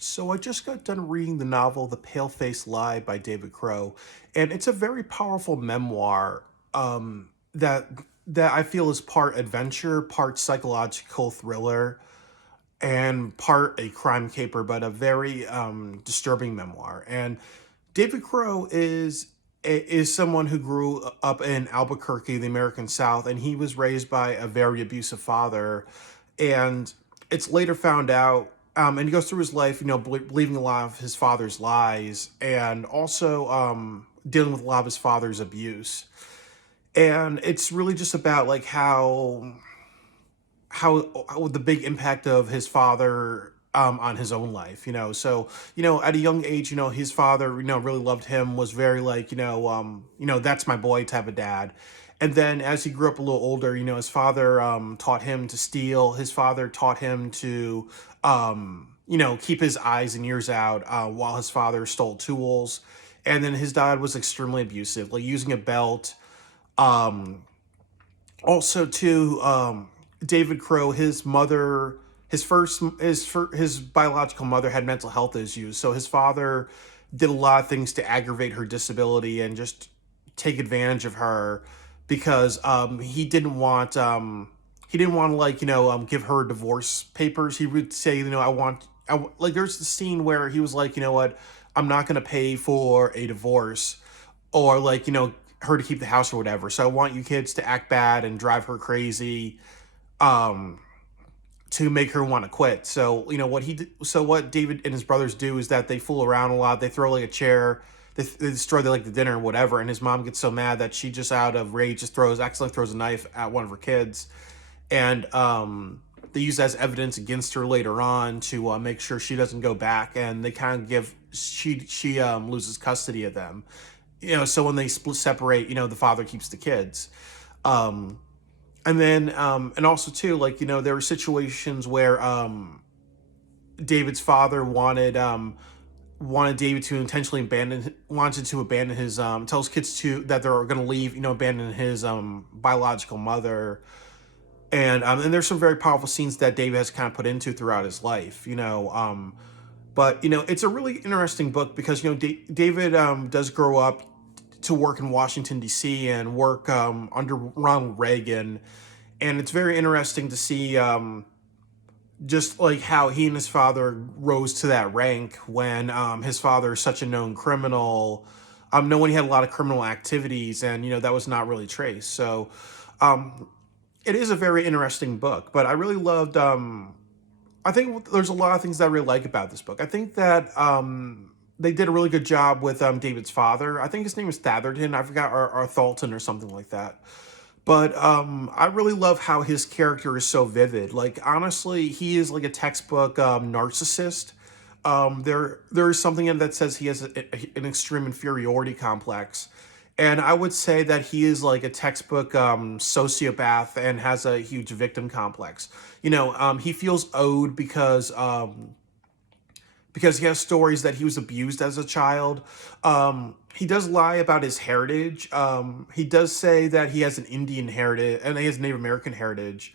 So I just got done reading the novel The Pale-Faced Lie by David Crow, and it's a very powerful memoir that I feel is part adventure, part psychological thriller, and part a crime caper, but a very disturbing memoir. And David Crow is someone who grew up in Albuquerque, the American South, and he was raised by a very abusive father. And it's later found out, and he goes through his life, believing a lot of his father's lies, and also dealing with a lot of his father's abuse. And it's really just about like how the big impact of his father on his own life, so at a young age, his father, really loved him, was very like, that's my boy type of dad. And then as he grew up a little older, his father taught him to steal. His father taught him to keep his eyes and ears out, while his father stole tools. And then his dad was extremely abusive, like using a belt. um Also too, David Crow, his mother, his biological mother had mental health issues, so his father did a lot of things to aggravate her disability and just take advantage of her, because he didn't want to, like, give her divorce papers. He would say, like, there's the scene where he was like, what, I'm not going to pay for a divorce, or, like, her to keep the house or whatever. So I want you kids to act bad and drive her crazy, um, to make her want to quit. So what David and his brothers do is that they fool around a lot. They throw like a chair, they destroy like the dinner or whatever. And his mom gets so mad that she just out of rage just accidentally throws a knife at one of her kids, and they use that as evidence against her later on to make sure she doesn't go back. And they kind of give she loses custody of them. So when they separate, the father keeps the kids. Um, and then and also too, like, there were situations where David's father wanted David to intentionally wanted to abandon his tells kids to that they're going to leave, abandon his biological mother. And there's some very powerful scenes that David has kind of put into throughout his life, but it's a really interesting book because David does grow up to work in Washington D.C. and work under Ronald Reagan, and it's very interesting to see just like how he and his father rose to that rank when his father is such a known criminal. Knowing he had a lot of criminal activities, and that was not really traced. So um, it is a very interesting book, but I really loved. I think there's a lot of things that I really like about this book. I think that they did a really good job with David's father. I think his name is Thatherton. I forgot, or Thalton or something like that. But I really love how his character is so vivid. Like, honestly, he is like a textbook narcissist. There is something in that says he has an extreme inferiority complex, and I would say that he is like a textbook sociopath and has a huge victim complex. He feels owed because he has stories that he was abused as a child. He does lie about his heritage. He does say that he has an Indian heritage and he has Native American heritage.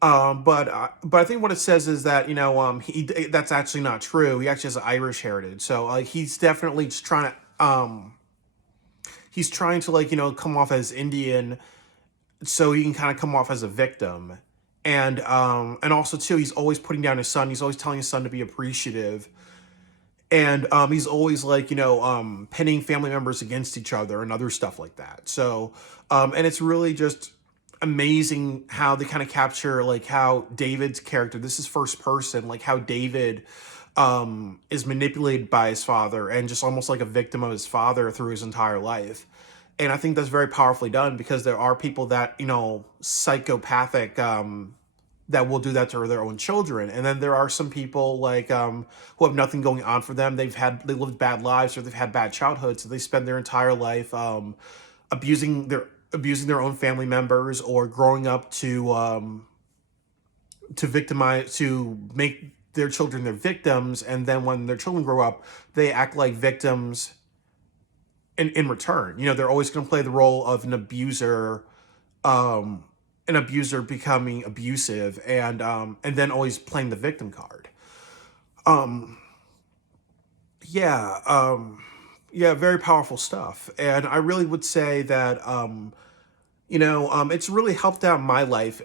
But I think what it says is that he that's actually not true. He actually has an Irish heritage. So like he's definitely just trying to like come off as Indian so he can kind of come off as a victim. And also too, he's always putting down his son. He's always telling his son to be appreciative, and he's always like pinning family members against each other and other stuff like that. So and it's really just amazing how they kind of capture like how David's character, this is first person, like how David is manipulated by his father and just almost like a victim of his father through his entire life. And I think that's very powerfully done because there are people that psychopathic that will do that to their own children. And then there are some people like who have nothing going on for them. They lived bad lives, or they've had bad childhoods, so they spend their entire life abusing their own family members, or growing up to victimize, to make their children their victims. And then when their children grow up, they act like victims in return. They're always going to play the role of um, an abuser becoming abusive, and then always playing the victim card. Um, Yeah, yeah, very powerful stuff. And I really would say that it's really helped out my life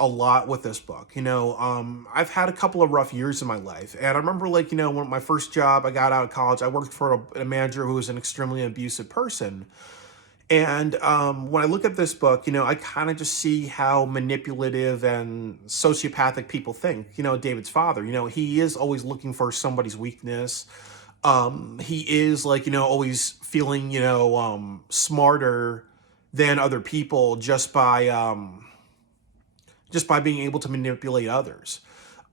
a lot with this book. I've had a couple of rough years in my life, and I remember, like, when my first job, I got out of college, I worked for a manager who was an extremely abusive person. And when I look at this book, I kind of just see how manipulative and sociopathic people think. David's father, he is always looking for somebody's weakness. He is, like, always feeling, smarter than other people just by being able to manipulate others.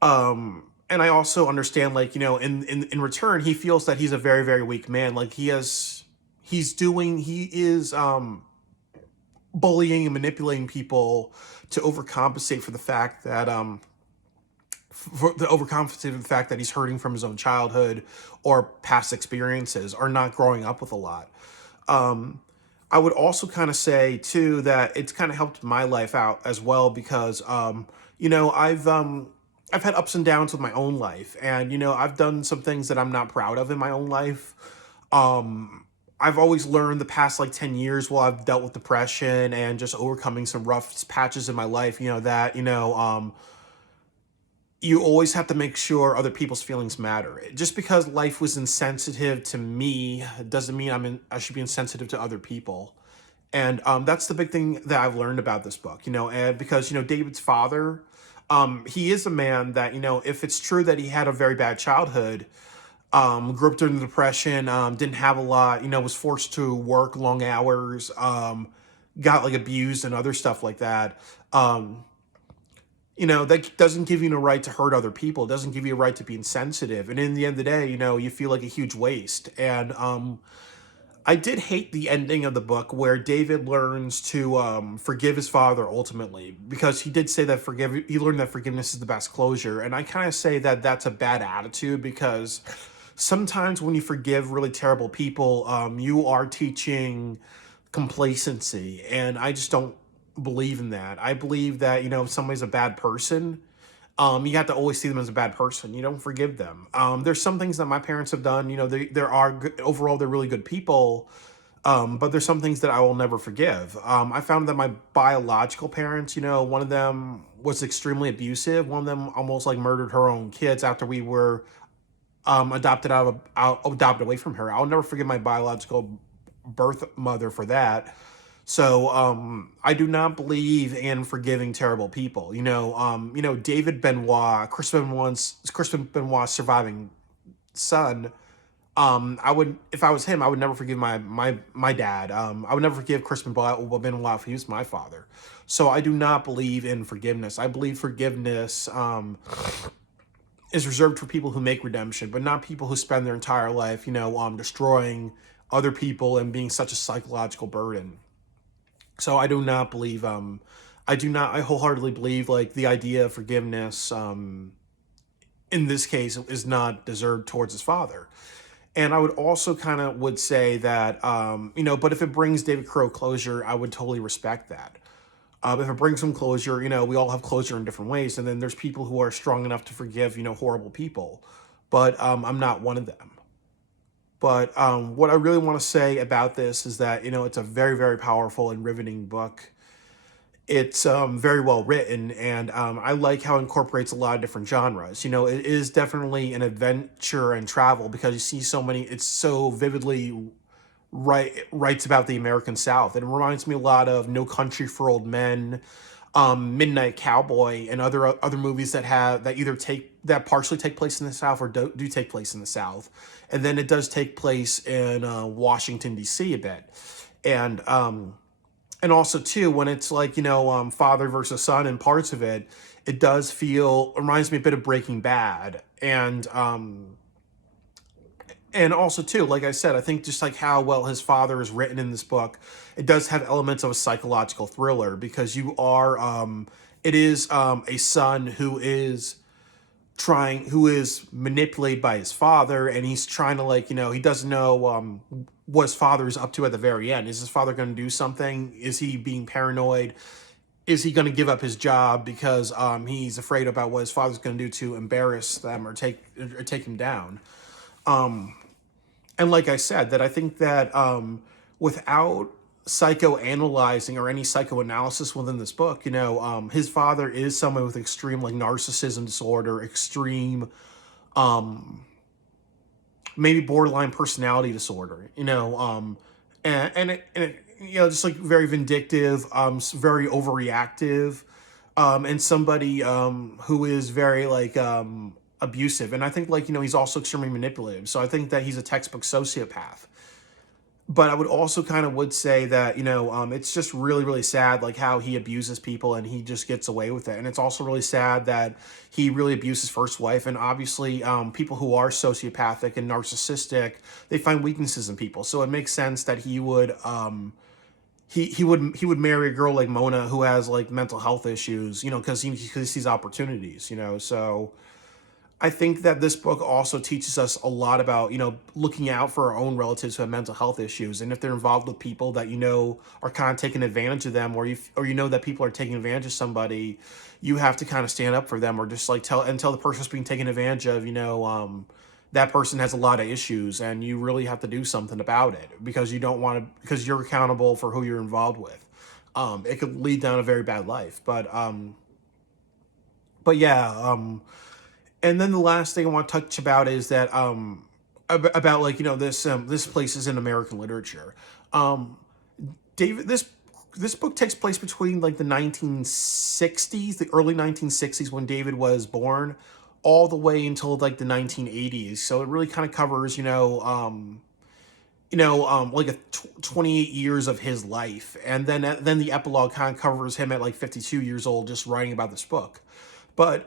And I also understand, like, in return, he feels that he's a very, very weak man. Like, he is bullying and manipulating people to overcompensate for the fact that he's hurting from his own childhood or past experiences or not growing up with a lot. Um, I would also kind of say too that it's kind of helped my life out as well because you know I've um, I've had ups and downs with my own life, and I've done some things that I'm not proud of in my own life. Um, I've always learned the past like 10 years while I've dealt with depression and just overcoming some rough patches in my life. That you always have to make sure other people's feelings matter. Just because life was insensitive to me doesn't mean I should be insensitive to other people. And that's the big thing that I've learned about this book. And because David's father, he is a man that if it's true that he had a very bad childhood, grew up during the depression, didn't have a lot, was forced to work long hours, got like abused and other stuff like that. Um, that doesn't give you no right to hurt other people. It doesn't give you a right to be insensitive. And in the end of the day, you feel like a huge waste. And I did hate the ending of the book where David learns to forgive his father ultimately, because he did say that he learned that forgiveness is the best closure. And I kind of say that that's a bad attitude, because sometimes when you forgive really terrible people, you are teaching complacency. And I just don't believe in that. I believe that, if somebody's a bad person, you have to always see them as a bad person. You don't forgive them. There's some things that my parents have done. There are good, overall they're really good people. But there's some things that I will never forgive. I found that my biological parents, one of them was extremely abusive. One of them almost like murdered her own kids after we were adopted away from her. I'll never forgive my biological birth mother for that. So I do not believe in forgiving terrible people. David Benoit, Chris Benoit's surviving son. I would, if I was him, I would never forgive my dad. I would never forgive Chris Benoit if he was my father. So I do not believe in forgiveness. I believe forgiveness is reserved for people who make redemption, but not people who spend their entire life, destroying other people and being such a psychological burden. So I do not believe I wholeheartedly believe like the idea of forgiveness in this case is not deserved towards his father. And I would also kind of would say that but if it brings David Crow closure, I would totally respect that. If it brings him closure, we all have closure in different ways, and then there's people who are strong enough to forgive, horrible people. But I'm not one of them. But what I really want to say about this is that it's a very, very powerful and riveting book. It's very well written, and I like how it incorporates a lot of different genres. It is definitely an adventure and travel, because you see so many. It's so vividly writes about the American South. It reminds me a lot of No Country for Old Men, Midnight Cowboy, and other movies that either that partially take place in the South or do take place in the South, and then it does take place in Washington D.C. a bit, and also too when it's like father versus son and parts of it, it does feel reminds me a bit of Breaking Bad, and also too, like I said, I think just like how well his father is written in this book, it does have elements of a psychological thriller, because it is a son who is manipulated by his father, and he's trying to, like, he doesn't know what his father is up to at the very end. Is his father going to do something? Is he being paranoid? Is he going to give up his job because he's afraid about what his father's going to do to embarrass them or take him down? And like I said, that I think that without psychoanalyzing or any psychoanalysis within this book, his father is someone with extreme like narcissism disorder, extreme maybe borderline personality disorder, just like very vindictive, very overreactive, and somebody who is very like abusive. And I think like he's also extremely manipulative. So I think that he's a textbook sociopath. But I would also kind of would say that it's just really really sad like how he abuses people and he just gets away with it. And it's also really sad that he really abused his first wife. And obviously people who are sociopathic and narcissistic, they find weaknesses in people, so it makes sense that he would marry a girl like Mona who has like mental health issues, because he sees opportunities, so I think that this book also teaches us a lot about, looking out for our own relatives who have mental health issues. And if they're involved with people that are kind of taking advantage of them, or that people are taking advantage of somebody, you have to kind of stand up for them, or just like tell the person who's being taken advantage of, that person has a lot of issues and you really have to do something about it, because you don't want to, because you're accountable for who you're involved with. It could lead down a very bad life. But yeah, and then the last thing I want to touch about is that about like this place is in American literature. Um, David, this book takes place between like the 1960s, the early 1960s when David was born, all the way until like the 1980s. So it really kind of covers like 28 years of his life, and then the epilogue kind of covers him at like 52 years old, just writing about this book. But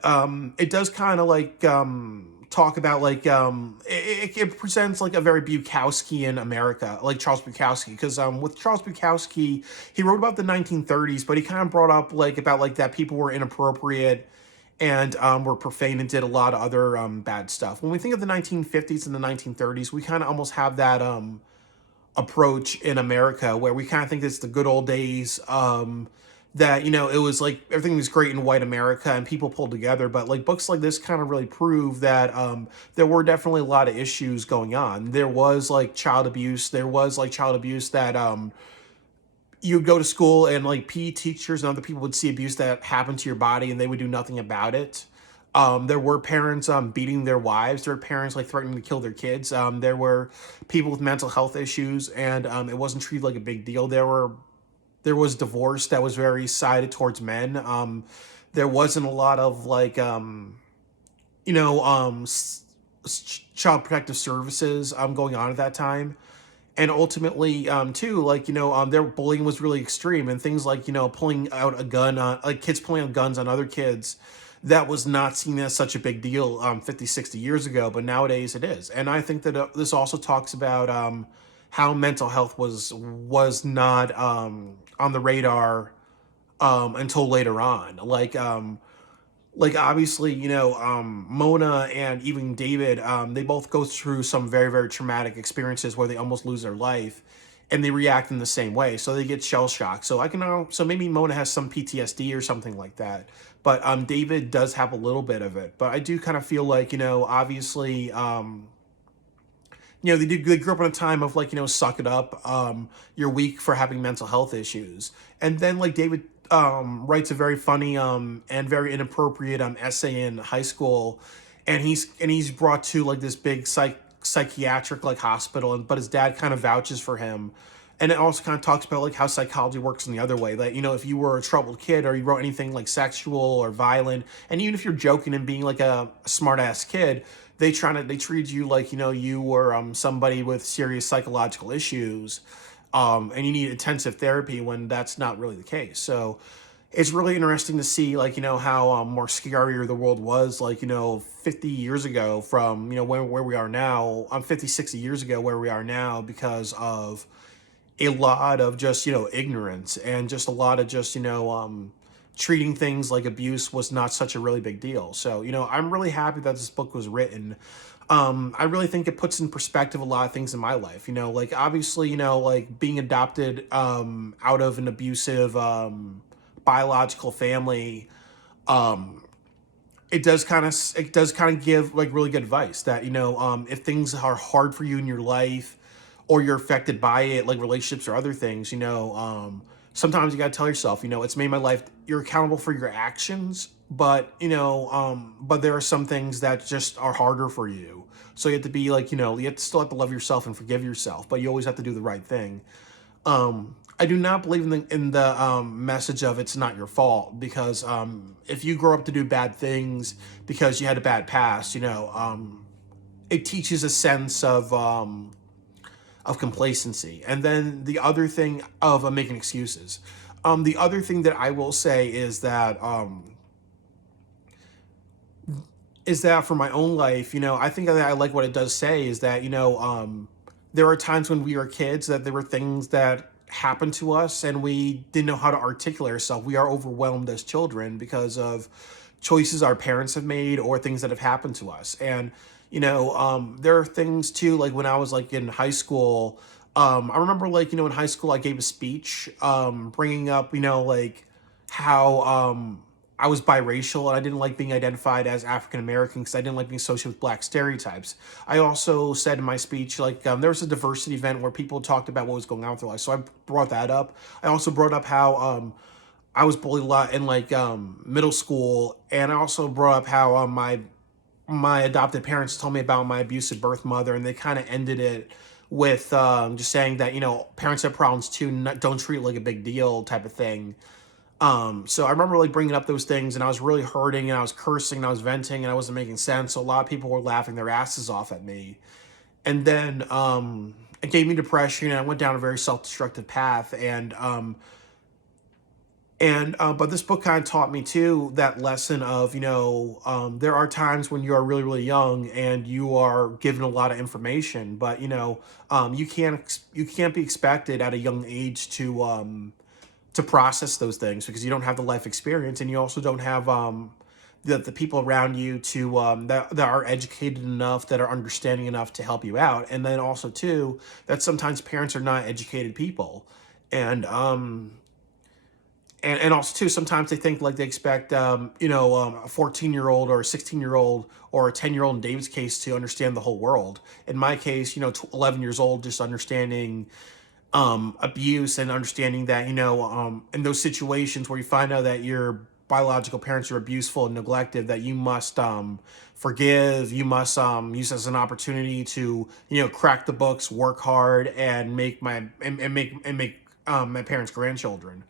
it does kind of like talk about like it presents like a very Bukowskian America, like Charles Bukowski, because with Charles Bukowski, he wrote about the 1930s, but he kind of brought up like about like that people were inappropriate and were profane and did a lot of other bad stuff. When we think of the 1950s and the 1930s, we kind of almost have that approach in America, where we kind of think it's the good old days. That it was like everything was great in white America and people pulled together. But like books like this kind of really prove that there were definitely a lot of issues going on. There was like child abuse. There was like child abuse that you would go to school and like PE teachers and other people would see abuse that happened to your body and they would do nothing about it. There were parents beating their wives. There were parents like threatening to kill their kids. There were people with mental health issues, and it wasn't treated like a big deal. There was divorce that was very sided towards men. There wasn't a lot of like child protective services going on at that time. And ultimately too, like their bullying was really extreme, and things like pulling out a gun on like kids pulling out guns on other kids, that was not seen as such a big deal 50, 60 years ago, but nowadays it is. And I think that this also talks about how mental health was not on the radar until later on. Like obviously, Mona and even David, they both go through some very, very traumatic experiences where they almost lose their life, and they react in the same way. So they get shell shocked. So so maybe Mona has some PTSD or something like that. But David does have a little bit of it. But I do kind of feel like, obviously, they grew up in a time of like suck it up, you're weak for having mental health issues. And then like David writes a very funny and very inappropriate essay in high school, and he's brought to like this big psychiatric like hospital, and but his dad kind of vouches for him. And it also kind of talks about like how psychology works in the other way, that if you were a troubled kid or you wrote anything like sexual or violent, and even if you're joking and being like a smart ass kid, they treat you like you were somebody with serious psychological issues, and you need intensive therapy, when that's not really the case. So it's really interesting to see like how more scarier the world was like 50 years ago from where we are now, 50, 60 years ago where we are now, because of a lot of just ignorance, and just a lot of just treating things like abuse was not such a really big deal. So I'm really happy that this book was written. I really think it puts in perspective a lot of things in my life. Like obviously like being adopted out of an abusive biological family, it does kind of give like really good advice that, if things are hard for you in your life, or you're affected by it, like relationships or other things, sometimes you got to tell yourself, it's made my life. You're accountable for your actions, but but there are some things that just are harder for you. So you have to be like, you have to still have to love yourself and forgive yourself, but you always have to do the right thing. I do not believe in the message of it's not your fault, because if you grow up to do bad things because you had a bad past, it teaches a sense of complacency. And then the other thing of making excuses. The other thing that I will say is that for my own life, I think that I like what it does say is that, there are times when we were kids that there were things that happened to us and we didn't know how to articulate ourselves. We are overwhelmed as children because of choices our parents have made or things that have happened to us. And, there are things too, like when I was like in high school, I remember like, in high school, I gave a speech, bringing up, like how, I was biracial and I didn't like being identified as African American because I didn't like being associated with black stereotypes. I also said in my speech, like, there was a diversity event where people talked about what was going on with their life. So I brought that up. I also brought up how I was bullied a lot in like middle school. And I also brought up how my adopted parents told me about my abusive birth mother, and they kind of ended it with just saying that, parents have problems too, don't treat it like a big deal type of thing. So I remember like bringing up those things, and I was really hurting, and I was cursing, and I was venting, and I wasn't making sense. So a lot of people were laughing their asses off at me. And then it gave me depression, and I went down a very self-destructive path. But this book kind of taught me too that lesson of, there are times when you are really, really young and you are given a lot of information, but you can't be expected at a young age to process those things, because you don't have the life experience, and you also don't have the people around you to that are educated enough, that are understanding enough to help you out. And then also too, that sometimes parents are not educated people. And and also too, sometimes they think like they expect a 14-year-old or a 16-year-old or a 10-year-old in David's case to understand the whole world. In my case, 11 years old, just understanding abuse, and understanding that, in those situations where you find out that your biological parents are abuseful and neglected, that you must forgive, you must use as an opportunity to, crack the books, work hard, and make my parents grandchildren.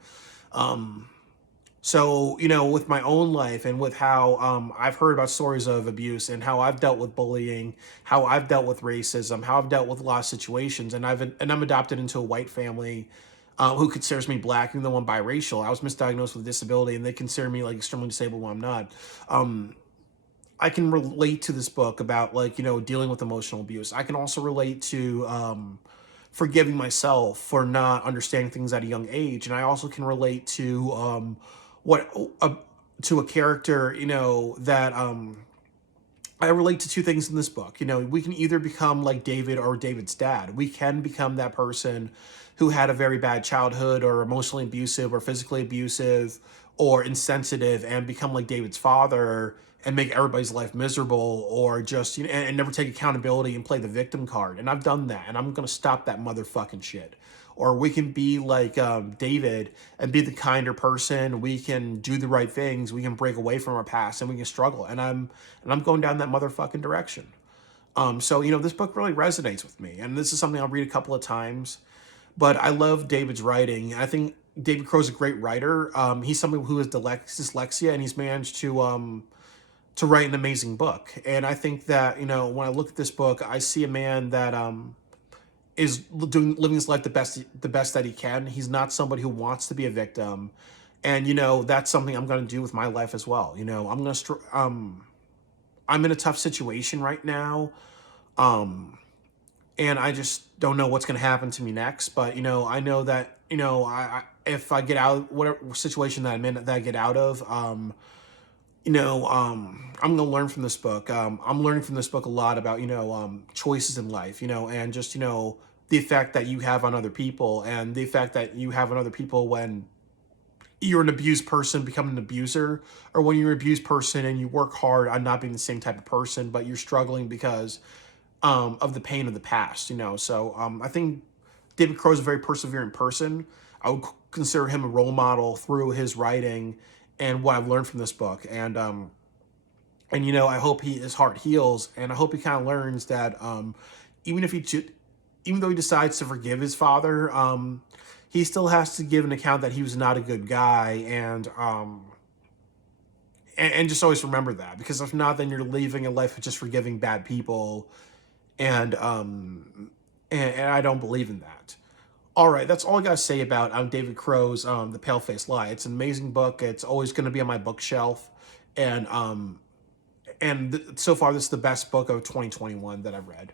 um so, with my own life, and with how I've heard about stories of abuse, and how I've dealt with bullying, how I've dealt with racism, how I've dealt with a lot of situations, and I'm adopted into a white family who considers me black, even though I'm biracial. I was misdiagnosed with a disability, and they consider me like extremely disabled when I'm not. Um, I can relate to this book about like, dealing with emotional abuse. I can also relate to forgiving myself for not understanding things at a young age, and I also can relate to what to a character, that I relate to two things in this book. We can either become like David or David's dad. We can become that person who had a very bad childhood, or emotionally abusive, or physically abusive, or insensitive, and become like David's father and make everybody's life miserable, or just, and never take accountability and play the victim card. And I've done that, and I'm going to stop that motherfucking shit. Or we can be like David and be the kinder person. We can do the right things. We can break away from our past, and we can struggle. And I'm going down that motherfucking direction. So this book really resonates with me, and this is something I'll read a couple of times. But I love David's writing. I think David Crow's a great writer. He's someone who has dyslexia, and he's managed to write an amazing book. And I think that, when I look at this book, I see a man that is living his life the best that he can. He's not somebody who wants to be a victim. And that's something I'm going to do with my life as well. I'm going to I'm in a tough situation right now. Um and I just don't know what's going to happen to me next. But I know that, if I get out whatever situation that I'm in, that I get out of, I'm gonna learn from this book. I'm learning from this book a lot about, choices in life, and just, the effect that you have on other people, and the effect that you have on other people when you're an abused person becoming an abuser, or when you're an abused person and you work hard on not being the same type of person, but you're struggling because of the pain of the past, you know. So I think David Crow is a very persevering person. I would consider him a role model through his writing and what I've learned from this book. And you know, I hope his heart heals, and I hope he kind of learns that even if even though he decides to forgive his father, he still has to give an account that he was not a good guy, and just always remember that, because if not, then you're living a life of just forgiving bad people, and and I don't believe in that. All right, that's all I gotta say about David Crow's The Paleface Lie. It's an amazing book. It's always going to be on my bookshelf, and so far this is the best book of 2021 that I've read.